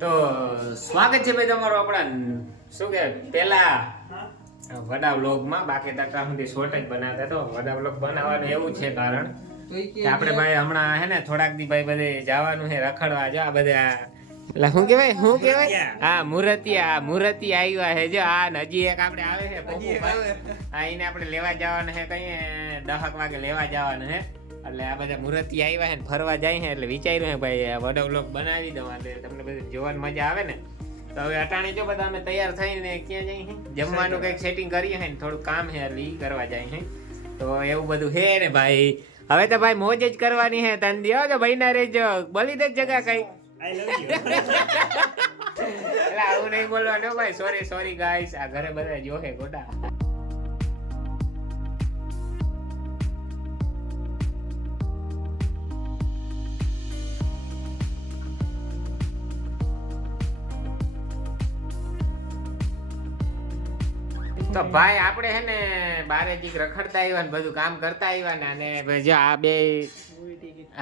તો સ્વાગત છે ભાઈ તમારું આપણા શું કે પેલા વડા વ્લોગમાં. બાકી તકા સુધી શોર્ટ જ બનાવતા. તો વડા વ્લોગ બનાવવાનું એવું છે કારણ કે આપણે ભાઈ હમણાં હે ને થોડાક દી ભાઈ બધે જવાનું છે રખડવા. જો આ બધા એટલે શું કહેવાય હા મુરતિયા આવ્યા છે. જો આ હજી એક આપણે આવે છે હા, એને આપણે લેવા જવાનું છે કઈ 10 વાગે લેવા જવાનું છે. એટલે આ બધા મુરતી આવ્યા છે ને ફરવા જાય છે એટલે વિચાર્યું છે ભાઈ વડો વ્લોગ બનાવી દઉં એટલે તમને બધું જોવાની મજા આવે ને. તો હવે અટાણે જો બધા અમે તૈયાર થઈને ક્યાં જઈએ જમવાનું કંઈક સેટિંગ કરીએ ને થોડું કામ છે એટલે ઈ કરવા જાય છે. તો એવું બધું છે ને ભાઈ. હવે તો ભાઈ મોજ જ કરવાની છે. તન દિયો તો ભાઈ ના રેજો બોલી દે જગા કઈ એટલે આવું નહીં બોલવાનું ભાઈ. Sorry guys. આ ઘરે બધા જોહે ગોડા. તો ભાઈ આપણે હે ને બારે જીક રખડતા આવ્યા ને બધું કામ કરતા આવ્યા ને અને જો આ બે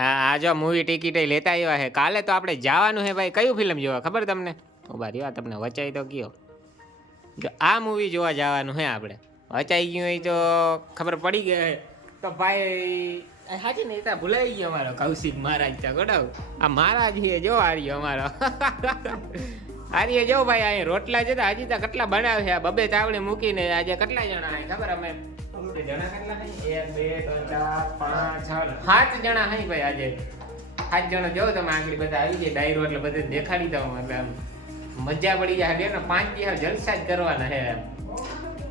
આ જો મૂવી ટિકિટ લેતા આવ્યા છે. કાલે તો આપણે જવાનું છે ભાઈ. કયું ફિલ્મ જોવા ખબર તમને? ઉભા રહ્યો તમને વચાઈ તો કયો. જો આ મૂવી જોવા જવાનું છે આપણે. વચાઈ ગયું હોય તો ખબર પડી ગઈ. તો ભાઈ હાજી નહીં ત્યાં ભૂલાઈ ગયો અમારો કૌશિક મહારાજ ત્યાં ગોડાવ. આ મહારાજ છે જો આર્યો અમારો આર્ય જો ભાઈ અહીં રોટલા છે હજી તો કેટલા બનાવે છે. બબે ચાવડી મૂકીને આજે કેટલા જણા હે ખબર? અમે જણા કેટલા હે? 1 2 3 4 5 6 7 જણા હે ભાઈ. આજે 7 જણા જો તમે આગળ બધા આવી જાય ડાયરો એટલે બધે દેખાડી દઉં એટલે આમ મજા પડી જાય. બે ને 5 દિવસ જલસા જ કરવાના હે.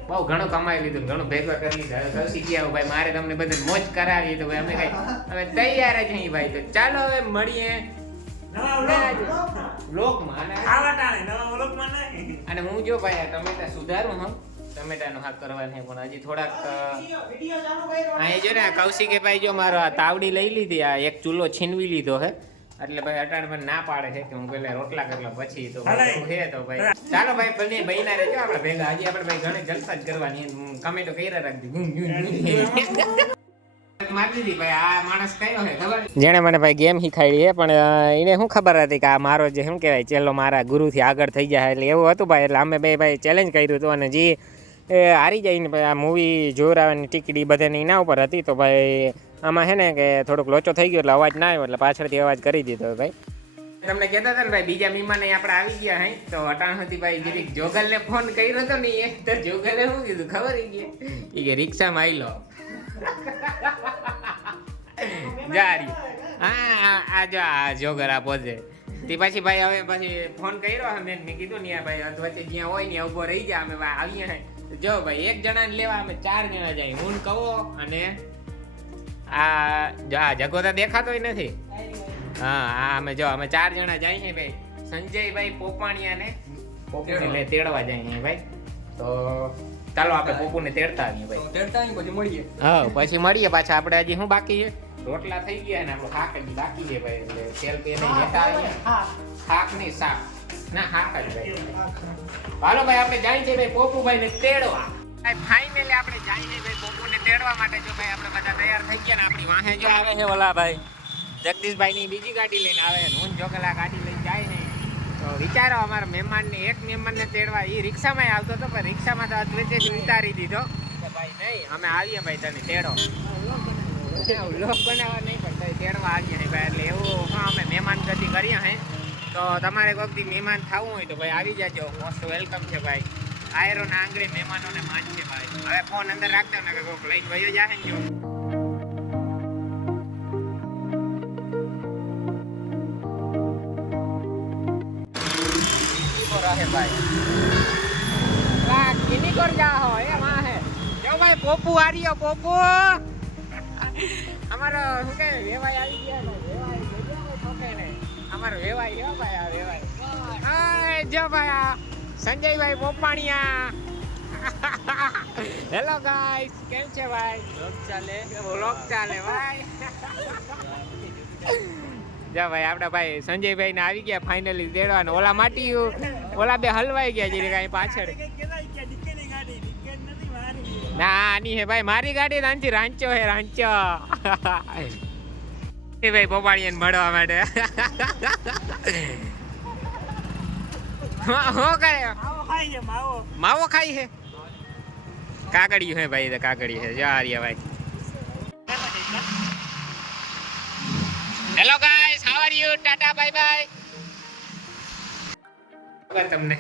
બહુ ઘણું કમાઈ લીધું, ઘણું ભેગા કરી લીધા. હવે શીખ્યા ભાઈ મારે તમને બધું મોજ કરાવીએ તો ભાઈ અમે કઈ હવે તૈયાર જ અહીં ભાઈ. તો ચાલો હવે મળીએ અને હું જો ભાઈ ટમેટા સુધારું હું ટમેટાનો હાથ કરવાનો પણ હજી થોડાક અહીં જો ને કૌશિકે ભાઈ જો મારો આ તાવડી લઈ લીધી. આ એક ચૂલો છીનવી લીધો હે એટલે ભાઈ અટાણ પણ ના પાડે છે કે હું પેલા રોટલા કરી લઉં પછી. તો હે તો ભાઈ ચાલો ભાઈ બને બહીના રહેજો આપણે ભેગા. હજી આપણે ભાઈ ઘણી જલસા જ કરવાની. કમેન્ટો કર્યા રાખજો. જેને મને ભાઈ ગેમ શીખાડી છે પણ એને શું ખબર હતી કે આ મારો જે શું કહેવાય ચેલો મારા ગુરુથી આગળ થઈ જાય એટલે એવું હતું ભાઈ. એટલે અમે બે ભાઈ ચેલેન્જ કર્યું હતું અને જે હારી જાય ને ભાઈ આ મૂવી જોરાવાની ટિકિટ બધાની એના ઉપર હતી. તો ભાઈ આમાં છે ને કે થોડોક લોચો થઈ ગયો એટલે અવાજ ના આવ્યો એટલે પાછળથી અવાજ કરી દીધો ભાઈ. તમને કહેતા હતા ને ભાઈ બીજા મહેમાન આપણે આવી ગયા હે. તો અટાણ હતી ભાઈ જરીક જોગલને ફોન કર્યો હતો ને એ તો જોગલે શું કીધું ખબર એ કે રિક્ષામાં આવી લો જારી. હા આ જો આ જોગર આપો છે તે પછી ભાઈ હવે પછી ફોન કર્યો મેં કીધું ને ભાઈ વચ્ચે જ્યાં હોય ને ઉભો રહી જાય. અમે આવીએ હે જો ભાઈ 1 જણાને લેવા અમે 4 જણા જાય. હું કહો અને આ જગો તો દેખાતોય નથી. હા અમે 4 જણા જઈએ ભાઈ. સંજયભાઈ પોપાણિયાને પોપુને તેડવા જઈએ ભાઈ. તો ચાલો આપણે પોપુને તેડતા આવીએ ભાઈ. પછી મળીએ. હા પછી મળીએ પાછા. આપણે હજી શું બાકી છે? રોટલા થઈ ગયા ને આપણું શાક હજી બાકી છે ભાઈ. એટલે તેલ પેલ લેતા આવીએ. શાક નહીં શાક ના શાક જ ભાઈ. હાલો ભાઈ આપણે જાય છે ભાઈ પોપુભાઈ ને તેડવા. ફાઇનલી આપણે જાય ભાઈ પોપુને તેડવા માટે. જો ભાઈ આપણે બધા તૈયાર થઈ ગયા ને આપણી વાહે જો આવે છે ઓલા ભાઈ જગદીશભાઈ ની બીજી ગાડી લઈને આવે. હું જોગલા ગાડી લઈને જાય છે. તો વિચારો અમારા મહેમાનને એક મહેમાનને તેડવા એ રિક્ષામાં આવતો હતો પણ રિક્ષામાં તો વચ્ચેથી ઉતારી દીધો કે ભાઈ નહીં અમે આવીએ ભાઈ તને તેડો. વ્લોગ બનાવવા નહીં પણ તેડવા આવીએ નહીં ભાઈ. એટલે એવું હા અમે મહેમાન ગતિ કરીએ હે. તો તમારે કોઈક દી મહેમાન થવું હોય તો ભાઈ આવી જાજો. મોસ્ટ વેલકમ છે ભાઈ. આયરો ના આંગળી મહેમાનોને માન છે ભાઈ. હવે ફોન અંદર રાખતો ને કે કોઈક લઈને વયો જાય ને જો है भाई ला किनी कर जा हो ए वहां है जो भाई पोपू आ रही हो. पोपू हमारा શું કે વેવાઈ આવી ગયા ને વેવાઈ જોજો પોકે ને અમારો વેવાઈ હો ભાઈ. આ વેવાઈ આ જો ભાઈ સંજયભાઈ પોપાણિયા. હેલો ગાઈસ કેમ છે ભાઈ? વ્લોગ ચાલે ભાઈ. જા ભાઈ આપડા ભાઈ સંજયભાઈ ને આવી ગયા ફાઇનલી તેડવા. ઓલા માટી ઓલા બે હલવાઈ ગયા જરી કઈ પાછળ. ના આની હે ભાઈ મારી ગાડી રાંચી રાંચો હે રાંચો. ભાઈ પોપાણીયાને મળવા માટે હો કરે માવો ખાઈ હે કાકડિયું હે ભાઈ, તો કાકડી હે જા આર્યા ભાઈ. Hello guys, how are you? Tata bye bye. તમને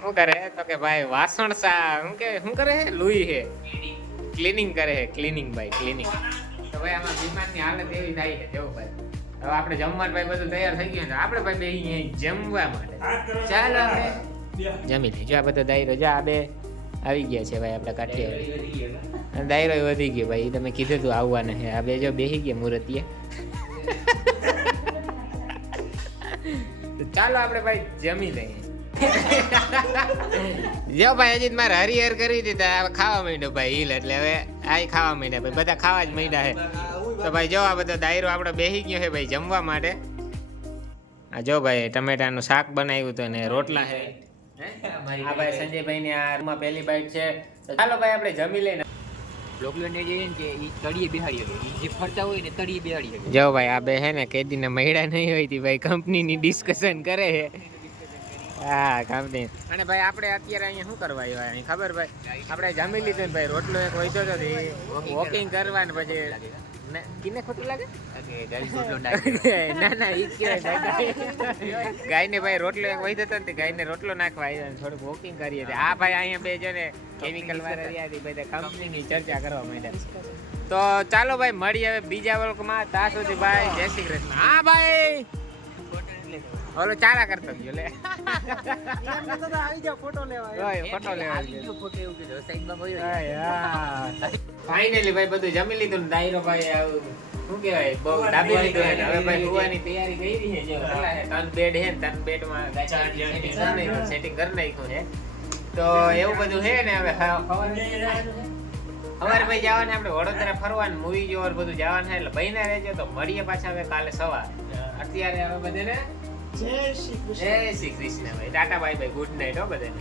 શું કરે તો કે ભાઈ વાસણ શું કરે હે લુઈ હે ક્લીનિંગ કરે હે, ક્લીનિંગ ભાઈ ક્લીનિંગ. તો ભાઈ આમાં વિમાનની હાલત એવી થાય છે જેવું ભાઈ. હવે આપણે જમવાનું ભાઈ બધું તૈયાર થઈ ગયું છે, આપણે ભાઈ બે અહીંયા જમવા માટે ચાલો આપણે જમી લઈએ. જો આ બધો દાયરો જો આ બે આવી ગયા છે ભાઈ આપણા કાઠિયાવાડી. દાયરો વધી ગયો ભાઈ, તમે કીધું તું આવવાના છે. આ બે જો બેસી ગયા મૂર્તિયા. ચાલો આપણે ભાઈ જમી લઈએ. જો ભાઈ હજી મારે હરિહર કરી દીધા, હવે ખાવા માંડ્યો ભાઈ હિલ, એટલે હવે આ ખાવા માંડ્યા ભાઈ, બધા ખાવા જ માંડ્યા છે. તો ભાઈ જો આ બધો દાયરો આપણો બેસી ગયો છે ભાઈ જમવા માટે. આ જો ભાઈ ટમેટાનું શાક બનાવ્યું હતું ને રોટલા છે. આ ભાઈ સંજયભાઈ ની આ રૂમમાં પહેલી બાઈટ છે. ચાલો ભાઈ આપણે જમી લઈને જો ભાઈ આ બે હે ને કેદીને મહિડા નહીં હોય તી ભાઈ કંપનીની ડિસ્કશન કરે છે. હા કંપની. અને ભાઈ આપણે અત્યારે અહીંયા શું કરવા આવ્યા અહીં ખબર ભાઈ? આપણે જમી લીધું ને ભાઈ રોટલો એક વચ્ચો હતો વોકિંગ કરવાનું, પછી કિને ખોટું લાગે? ના ના ઈ કહેવાય ગાયને ભાઈ રોટલો એક વહી હતો ને ગાયને રોટલો નાખવા આવ્યા ને થોડુંક વોકિંગ કરીએ. આ ભાઈ અહીંયા બે જો ને કેમિકલ વાળા રહ્યા હતી બધા કંપનીની ચર્ચા કરવા માંડ્યા. તો ચાલો ભાઈ મળીએ હવે બીજા વર્ગમાં. ત્યાં સુધી ભાઈ જય શ્રી કૃષ્ણ. હા ભાઈ ઓલો ચારા કરતો ગયો લે ફોટો લેવા ફાઇનલી ભાઈ બધું જમી લીધું ને દાયરો ભાઈ શું કહેવાય બહુ દાબી લીધું ને હવે ભાઈ સુવાની તૈયારી કરી છે. જો ત્રણ બેડ હે ને ત્રણ બેડમાં સેટિંગ કરી નાખ્યું છે. તો એવું બધું છે ને હવે સવારે ભાઈ જવાને આપણે વડોદરા ફરવાનું મૂવી જોવાનું બધું જવાનું છે. એટલે ભાઈ ના રહેજો તો મળીએ પાછા હવે કાલે સવાર. અત્યારે હવે બધાને જય શ્રી કૃષ્ણ ભાઈ, Tata bye bye, good night હો બધાને.